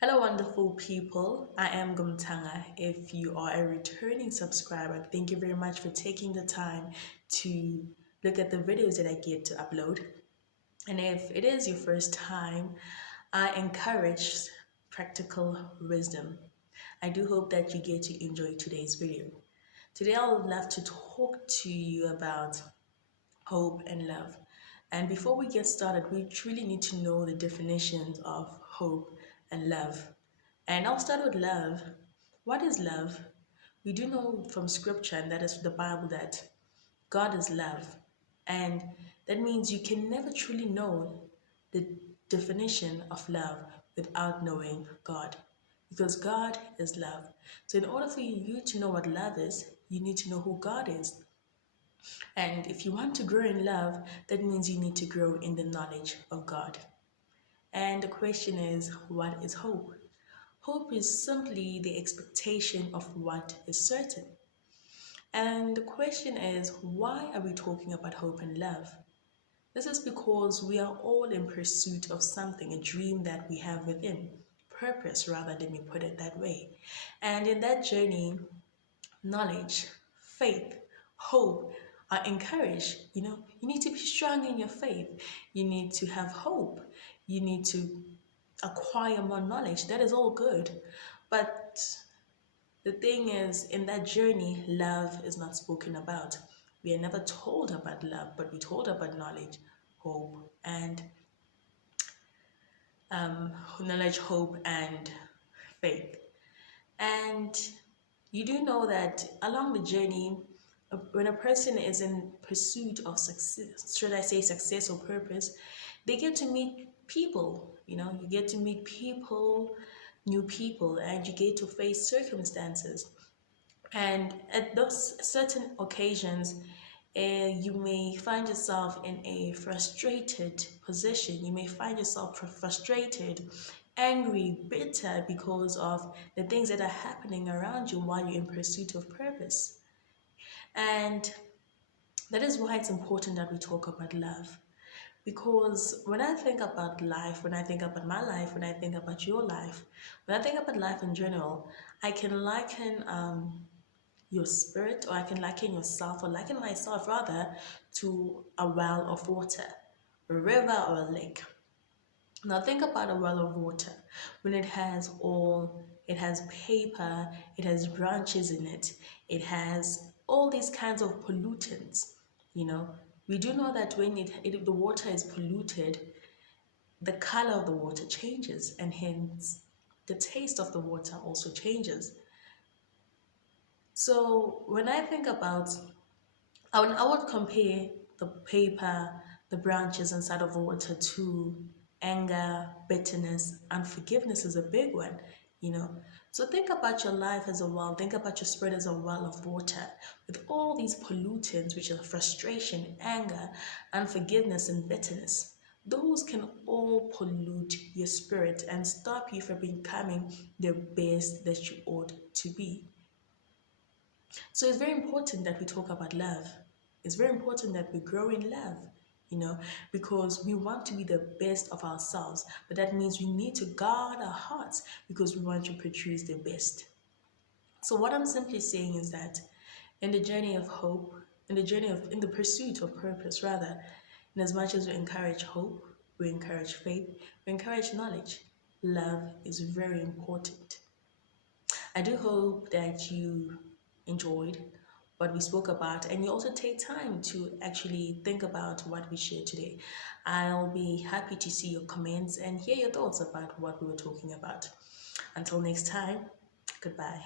Hello, wonderful people. I am Gumtanga. If you are a returning subscriber, thank you very much for taking the time to look at the videos that I get to upload. And if it is your first time, I encourage practical wisdom. I do hope that you get to enjoy today's video. Today, I would love to talk to you about hope and love. And before we get started, we truly need to know the definitions of hope and love. And I'll start with love. What is love? We do know from scripture, and that is the Bible, that God is love. And that means you can never truly know the definition of love without knowing God. Because God is love. So, in order for you to know what love is, you need to know who God is. And if you want to grow in love, that means you need to grow in the knowledge of God. And the question is, what is hope? Hope is simply the expectation of what is certain. And the question is, why are we talking about hope and love? This is because we are all in pursuit of something, a dream that we have within, purpose rather, let me put it that way. And in that journey, knowledge, faith, hope are encouraged. You need to be strong in your faith. You need to have hope. You need to acquire more knowledge. That is all good. But the thing is, in that journey, love is not spoken about. We are never told about love, but we're told about knowledge, hope, and hope, and faith. And you do know that along the journey, when a person is in pursuit of success, should I say success or purpose, they get to meet people. You get to meet people, new people, and you get to face circumstances. And at those certain occasions, you may find yourself in a frustrated position. You may find yourself frustrated, angry, bitter because of the things that are happening around you while you're in pursuit of purpose. And that is why it's important that we talk about love. Because when I think about life, when I think about my life, when I think about your life, when I think about life in general, I can liken your spirit, or I can liken yourself, or liken myself rather, to a well of water, a river or a lake. Now think about a well of water. When it has paper, it has branches in it, it has all these kinds of pollutants. You know, we do know that when the water is polluted, the color of the water changes, and hence the taste of the water also changes. So when I think about, I would compare the paper, the branches inside of water to anger, bitterness, unforgiveness is a big one, you know. So think about your life as a well, think about your spirit as a well of water with all these pollutants, which are frustration, anger, unforgiveness, and bitterness. Those can all pollute your spirit and stop you from becoming the best that you ought to be. So it's very important that we talk about love. It's very important that we grow in love, because we want to be the best of ourselves. But that means we need to guard our hearts because we want to produce the best. So what I'm simply saying is that in the journey of hope, in the pursuit of purpose rather, in as much as we encourage hope, we encourage faith, we encourage knowledge, love is very important. I do hope that you enjoyed what we spoke about and you also take time to actually think about what we shared today. I'll be happy to see your comments and hear your thoughts about what we were talking about. Until next time, goodbye.